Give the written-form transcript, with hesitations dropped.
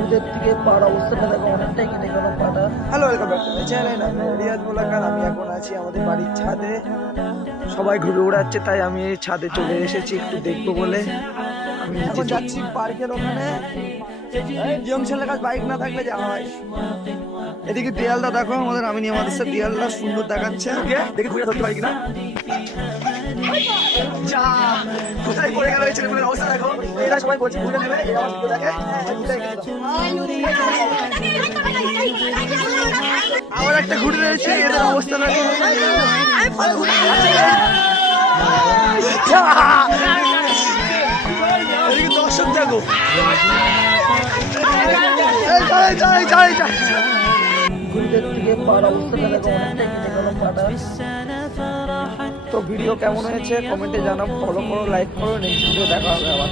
ঘুরদের থেকে পাড়া অবস্থাটা দেখো অনেকটাই কেটে গেল পাড়া। Hello, welcome back to my channel. আমি রিয়াজ মোল্লাকার। আমি এখন আছি আমাদের বাড়ির ছাদে, সবাই ঘুরে উড়াচ্ছে, তাই আমি ছাদে চলে এসেছি একটু দেখবো বলে। আমি এখন যাচ্ছি পার্কের ওখানে। জংশন এলাকায় বাইক না থাকলে যাওয়া হয়। এদিকে দেয়ালটা দেখো আমাদের, আমি নিয়ে আমাদের সাথে দেয়ালটা সুন্দর দেখাচ্ছে। দেখে ঘুরে ধরতে পারি কিনা। কোথায় পড়ে গেল এই ছেলেগুলোর অবস্থা দেখো। এরা সবাই বলছে ঘুরে নেবে, এরা আমার ভিডিও দেখে। আবার একটা ঘুরে রয়েছে, এদের অবস্থা দেখো। এদিকে দর্শক দেখো। ঘুরদের থেকে পাড়া অবস্থাটা দেখো অনেকটাই কেটে গেল পাড়া। তো ভিডিও কেমন হয়েছে কমেন্টে জানাও, ফলো করো, লাইক করো। নেক্সট ভিডিও দেখা হবে আবার।